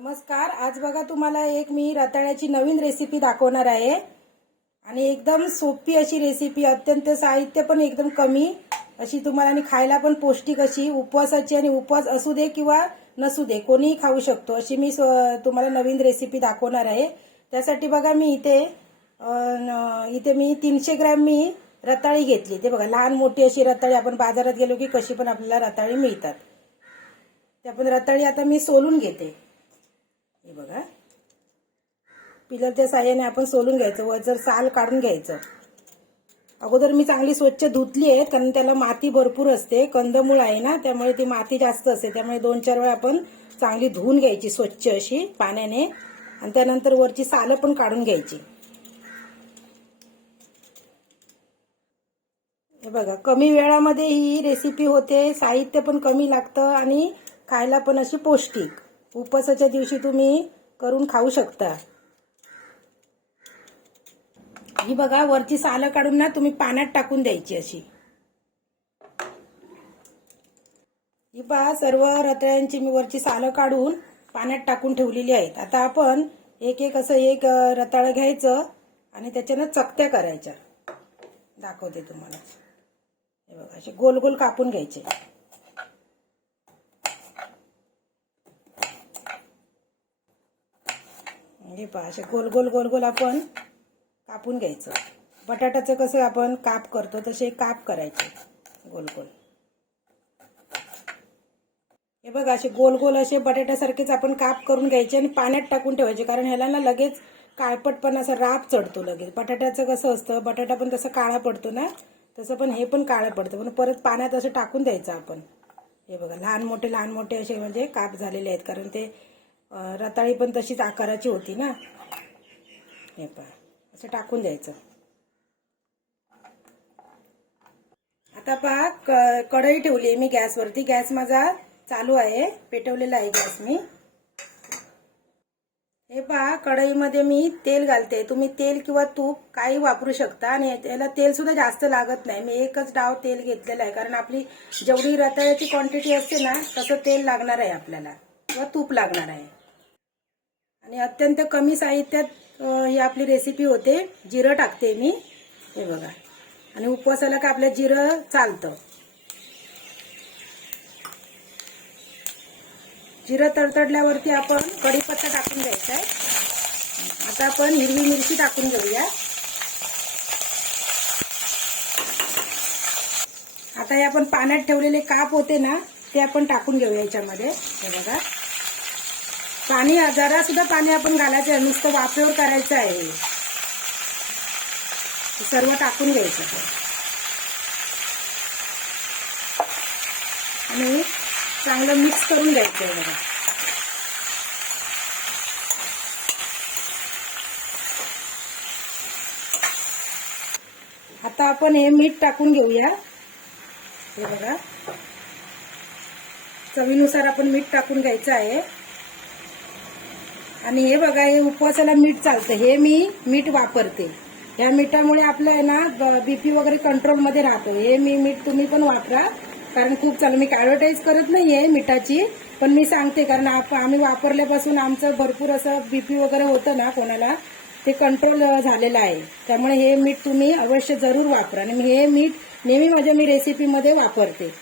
नमस्कार आज बघा तुम्हाला एक मी रताळ्याची नवीन रेसिपी दाखवणार आहे. आणि एकदम सोपी अशी रेसिपी अत्यंत साहित्य पण एकदम कमी. अशी तुम्हाला आणि खायला पण पौष्टिक अशी उपवासाची आणि उपवास असू दे किंवा नसू दे कोणीही खाऊ शकतो. अशी मी तुम्हाला नवीन रेसिपी दाखवणार आहे. त्यासाठी बघा मी इथे इथे मी तीनशे ग्रॅम मी रताळी घेतली. ते बघा लहान मोठी अशी रताळी आपण बाजारात गेलो की कशी पण आपल्याला रताळी मिळतात. त्या पण रताळी आता मी सोलून घेते. हे बघा. पिलरच्या साह्याने आपण सोलून घ्यायचं व जर साल काढून घ्यायचं. अगोदर मी चांगली स्वच्छ धुतली आहे कारण त्याला माती भरपूर असते कंदमूळ आहे ना त्यामुळे ती माती जास्त असते त्यामुळे दोन चार वेळा आपण चांगली धुवून घ्यायची स्वच्छ अशी पाण्याने. आणि त्यानंतर वरची सालं पण काढून घ्यायची. हे बघा कमी वेळामध्ये ही रेसिपी होते साहित्य पण कमी लागतं आणि खायला पण अशी पौष्टिक. उपवासाच्या दिवशी तुम्ही करून खाऊ शकता. ही बघा वरची सालं काढून ना तुम्ही पाण्यात टाकून द्यायची अशी. ही पहा सर्व रताळ्यांची मी वरची सालं काढून पाण्यात टाकून ठेवलेली आहेत. आता आपण एक एक असं एक रताळं घ्यायचं आणि त्याच्यानं चकत्या करायच्या. दाखवते तुम्हाला. हे बघा असे गोल गोल कापून घ्यायचे. हे पहा असे गोल गोल गोल गोल आपण कापून घ्यायचं. बटाट्याचं कसं आपण काप करतो तसे काप करायचे. गोल गोल. हे बघा असे गोल गोल असे बटाट्यासारखेच आपण काप करून घ्यायचे आणि पाण्यात टाकून ठेवायचे. कारण ह्याला ना लगेच काळपट पण असा राप चढतो लगेच. बटाट्याचं कसं असतं बटाटा पण तसा काळा पडतो ना तसं पण हे पण काळं पडतं. पण परत पाण्यात असं टाकून द्यायचं आपण. हे बघा लहान मोठे लहान मोठे असे म्हणजे काप झालेले आहेत. कारण ते रताळी पण तशीच आकाराची होती ना? हे पहा असं टाकून द्यायचं. आता पहा क- कढई ठेवली आहे मी गॅसवरती. गॅस माझा चालू आहे. पेटवलेला आहे गॅस मी. हे पहा कढईमध्ये मी तेल घालते. तुम्ही तेल किंवा तूप काही वापरू शकता आणि याला तेल सुद्धा जास्त लागत नाही. मी एकच डाव तेल घेतलेला आहे. कारण आपली जेवढी रताळ्याची क्वांटिटी असते ना तसं तेल लागणार आहे आपल्याला. किंवा तूप लागणार आहे. आणि अत्यंत कमी साहित्यात ही आपली रेसिपी होते. जिरं टाकते मी. हे बघा. आणि उपवासाला का आपलं जिरं चालतं? जिरं तडतडल्यावरती आपण कढीपत्ता टाकून घ्यायचा आहे. आता आपण हिरवी मिरची टाकून घेऊया. आता हे आपण पाण्यात ठेवलेले काप होते ना ते आपण टाकून घेऊया याच्यामध्ये. हे बघा. पाणी जरा सुद्धा पाणी आपण घालायचं आहे. नुसतं वाफेवर करायचं आहे. सर्व टाकून घ्यायचं आणि चांगलं मिक्स करून घ्यायचं आहे बघा. आता आपण हे मीठ टाकून घेऊया. हे बघा. चवीनुसार आपण मीठ टाकून घ्यायचं आहे. आणि हे बघा हे उपवासाला मीठ चालतं. हे मी मीठ वापरते. या मिठामुळे आपलं आहे ना बीपी वगैरे कंट्रोलमध्ये राहतो. हे मी मीठ तुम्ही पण वापरा. कारण खूप चालू मी ॲडव्हर्टाईज करत नाही आहे मिठाची पण मी सांगते कारण आप- आम्ही वापरल्यापासून आमचं भरपूर असं बीपी वगैरे होतं ना कोणाला ते कंट्रोल झालेलं आहे. त्यामुळे हे मीठ तुम्ही अवश्य जरूर वापरा. आणि मी हे मीठ नेहमी माझ्या मी रेसिपीमध्ये वापरते.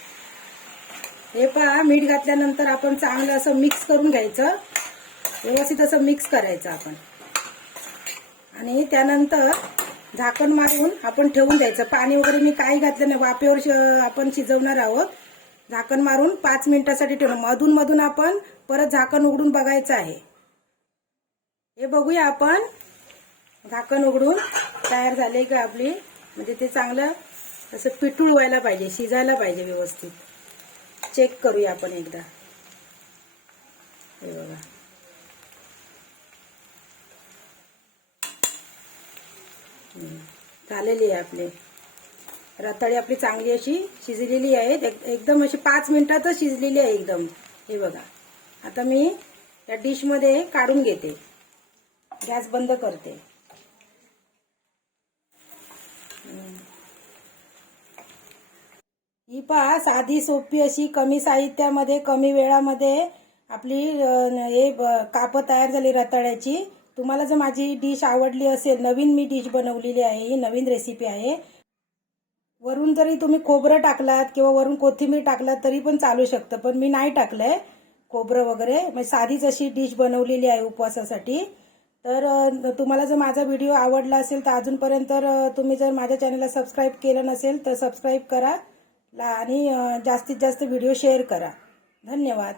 हे पहा मीठ घातल्यानंतर आपण चांगलं असं मिक्स करून घ्यायचं. व्यवस्थित असं मिक्स करायचं आपण. आणि त्यानंतर झाकण मारून आपण ठेवून द्यायचं. पाणी वगैरे मी काही घातलं नाही. वाफेवर आपण शिजवणार आहोत. झाकण मारून पाच मिनिटासाठी ठेवणं मधून मधून आपण परत झाकण उघडून बघायचं आहे. हे बघूया आपण. झाकण उघडून तयार झाले का आपली म्हणजे ते चांगलं असं पिठूळ व्हायला पाहिजे शिजायला पाहिजे व्यवस्थित. चेक करूया आपण एकदा. हे बघा. झालेली आहे आपली. रताळी आपली चांगली अशी शिजलेली आहे. एकदम अशी पाच मिनिटातच शिजलेली आहे एकदम. हे बघा. आता मी या डिशमध्ये काढून घेते. गॅस बंद करते. ही पहा साधी सोपी अशी कमी साहित्यामध्ये कमी वेळामध्ये आपली हे कापं तयार झाली रताळ्याची. तुम्हाला जर माझी डिश आवडली असेल नवीन मी डिश बनवलेली आहे ही नवीन रेसिपी आहे. वरून जरी तुम्ही खोबरं टाकलात किंवा वरून कोथिंबीर टाकलात तरी पण चालू शकतं. पण मी नाही टाकलंय खोबरं वगैरे. म्हणजे साधीच अशी डिश बनवलेली आहे उपवासासाठी. तर तुम्हाला जर माझा व्हिडिओ आवडला असेल तर अजूनपर्यंत तुम्ही जर माझ्या चॅनलला सबस्क्राईब केलं नसेल तर सबस्क्राईब करा. आणि जास्तीत जास्त व्हिडिओ शेअर करा. धन्यवाद.